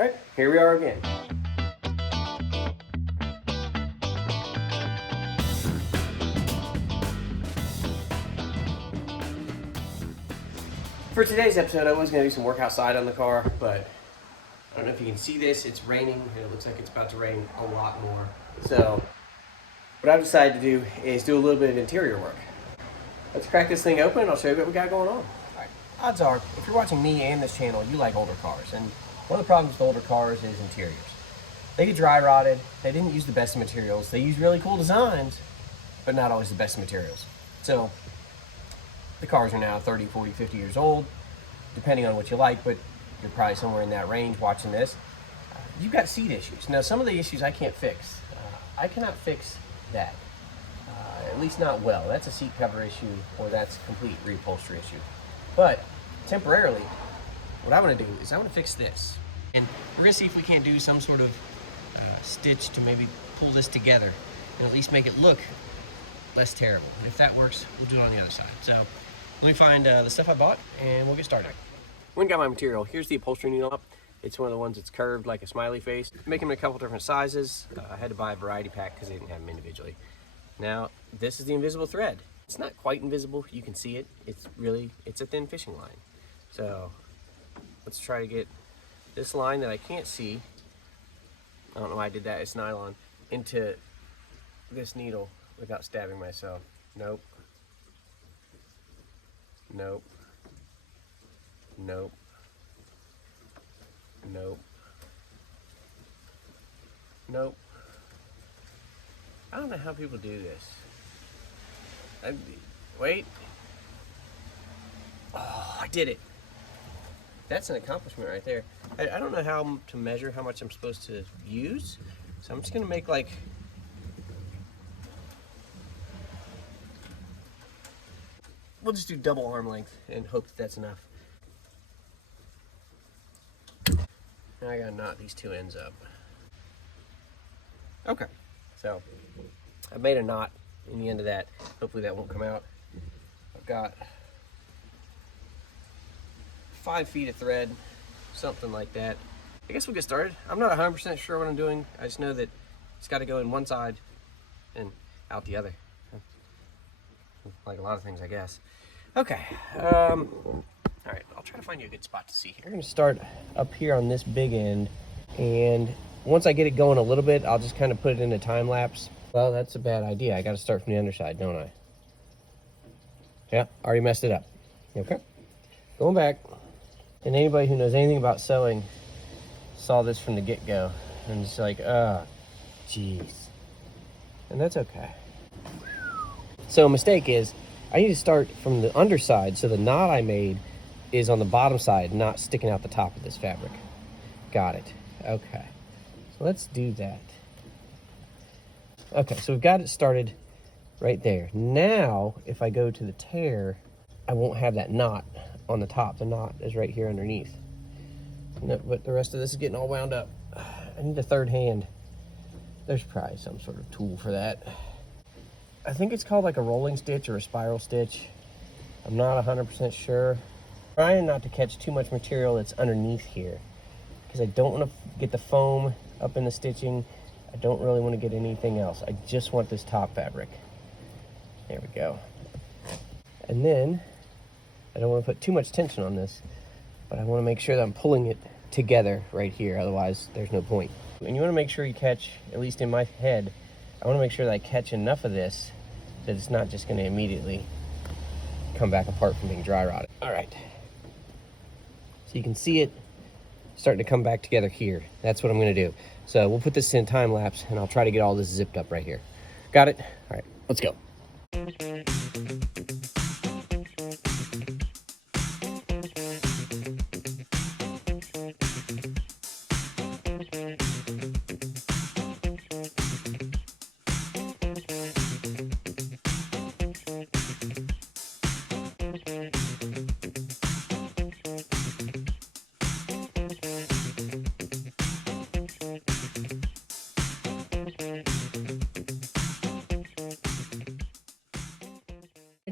All right, here we are again. For today's episode, I was going to do some work outside on the car, but I don't know if you can see this. It's raining, and it looks like it's about to rain a lot more. So what I've decided to do is do a little bit of interior work. Let's crack this thing open, and I'll show you what we got going on. All right. Odds are, if you're watching me and this channel, you like older cars. And one of the problems with older cars is interiors. They get dry rotted. They didn't use the best of materials. They use really cool designs, but not always the best of materials. So the cars are now 30, 40, 50 years old, depending on what you like, but you're probably somewhere in that range watching this. You've got seat issues. Now, some of the issues I can't fix. I cannot fix that, at least not well. That's a seat cover issue, or that's a complete reupholstery issue. But temporarily, what I want to do is I want to fix this. And we're going to see if we can't do some sort of stitch to maybe pull this together and at least make it look less terrible. And if that works, we'll do it on the other side. So let me find the stuff I bought and we'll get started. When I got my material, here's the upholstery needle. It's one of the ones that's curved like a smiley face. Make them in a couple different sizes. I had to buy a variety pack because they didn't have them individually. Now, this is the invisible thread. It's not quite invisible, you can see it. It's a thin fishing line. So let's try to get this line that I can't see, I don't know why I did that, it's nylon, into this needle without stabbing myself. Nope. Nope. Nope. Nope. Nope. I don't know how people do this. Wait. Oh, I did it. That's an accomplishment right there. I don't know how to measure how much I'm supposed to use, so I'm just gonna make like, we'll just do double arm length and hope that that's enough. Now I gotta knot these two ends up. Okay, so I made a knot in the end of that. Hopefully that won't come out. I've got 5 feet of thread, something like that. I guess we'll get started. I'm not 100% sure what I'm doing. I just know that it's got to go in one side and out the other. Like a lot of things, I guess. Okay. All right, I'll try to find you a good spot to see here. We're going to start up here on this big end, and once I get it going a little bit, I'll just kind of put it in a time lapse. Well, that's a bad idea. I got to start from the underside, don't I? Yeah, already messed it up. Okay. Going back. And anybody who knows anything about sewing saw this from the get-go and it's like, jeez. And that's okay. So a mistake is I need to start from the underside, so the knot I made is on the bottom side, not sticking out the top of this fabric. Got it. Okay. So let's do that. Okay, so we've got it started right there. Now, if I go to the tear, I won't have that knot on the top. The knot is right here underneath. But the rest of this is getting all wound up. I need a third hand. There's probably some sort of tool for that. I think it's called like a rolling stitch or a spiral stitch. I'm not 100% sure. Trying not to catch too much material that's underneath here, because I don't want to get the foam up in the stitching. I don't really want to get anything else. I just want this top fabric. There we go. And then I don't want to put too much tension on this, but I want to make sure that I'm pulling it together right here. Otherwise, there's no point. And you want to make sure you catch, at least in my head, I want to make sure that I catch enough of this that it's not just going to immediately come back apart from being dry rotted. All right. So you can see it starting to come back together here. That's what I'm going to do. So we'll put this in time lapse and I'll try to get all this zipped up right here. Got it? All right, let's go.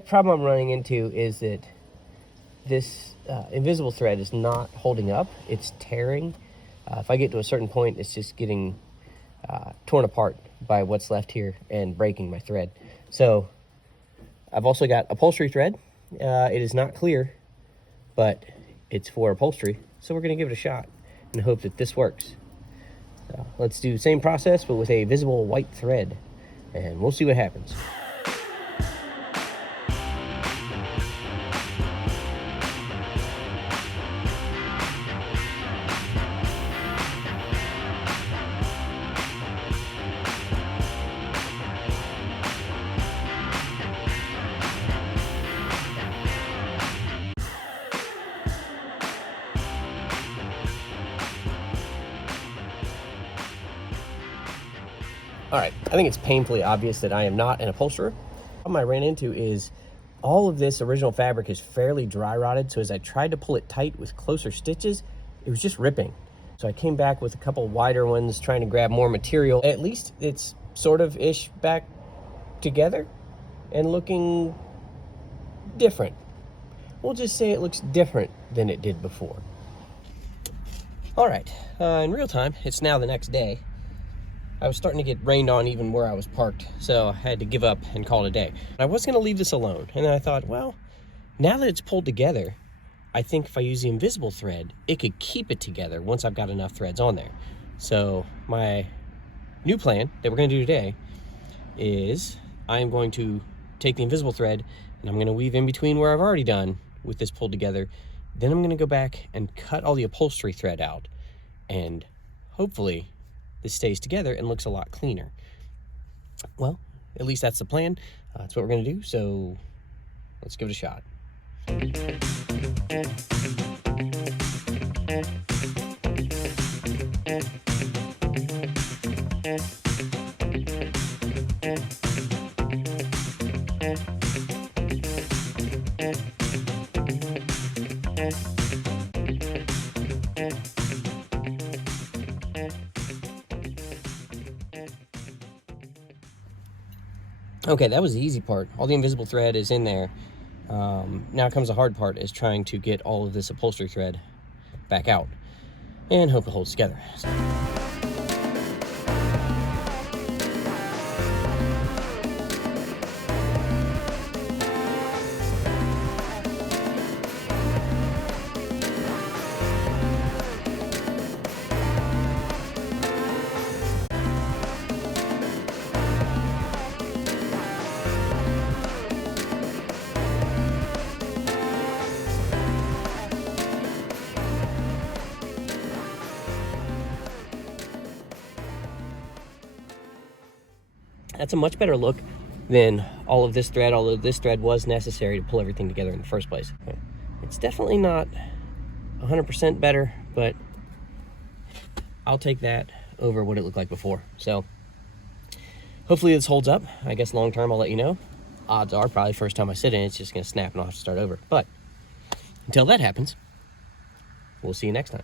Problem I'm running into is that this invisible thread is not holding up. It's tearing. If I get to a certain point, it's just getting torn apart by what's left here and breaking my thread. So I've also got upholstery thread. It is not clear, but it's for upholstery. So we're gonna give it a shot and hope that this works. So let's do the same process, but with a visible white thread, and we'll see what happens. All right, I think it's painfully obvious that I am not an upholsterer. The problem I ran into is all of this original fabric is fairly dry rotted, so as I tried to pull it tight with closer stitches, it was just ripping. So I came back with a couple wider ones, trying to grab more material. At least it's sort of ish back together and looking different. We'll just say it looks different than it did before. All right, in real time, it's now the next day. I was starting to get rained on even where I was parked, so I had to give up and call it a day. I was gonna leave this alone, and then I thought, well, now that it's pulled together, I think if I use the invisible thread, it could keep it together once I've got enough threads on there. So my new plan that we're gonna do today is I'm going to take the invisible thread and I'm gonna weave in between where I've already done with this pulled together. Then I'm gonna go back and cut all the upholstery thread out, and hopefully this stays together and looks a lot cleaner. Well, at least that's the plan. That's what we're gonna do, so let's give it a shot. Okay, that was the easy part. All the invisible thread is in there. Now comes the hard part, is trying to get all of this upholstery thread back out and hope it holds together. That's a much better look than all of this thread, although this thread was necessary to pull everything together in the first place. It's definitely not 100% better, but I'll take that over what it looked like before. So hopefully this holds up. I guess long term I'll let you know. Odds are probably first time I sit in it's just gonna snap and I'll have to start over. But until that happens, we'll see you next time.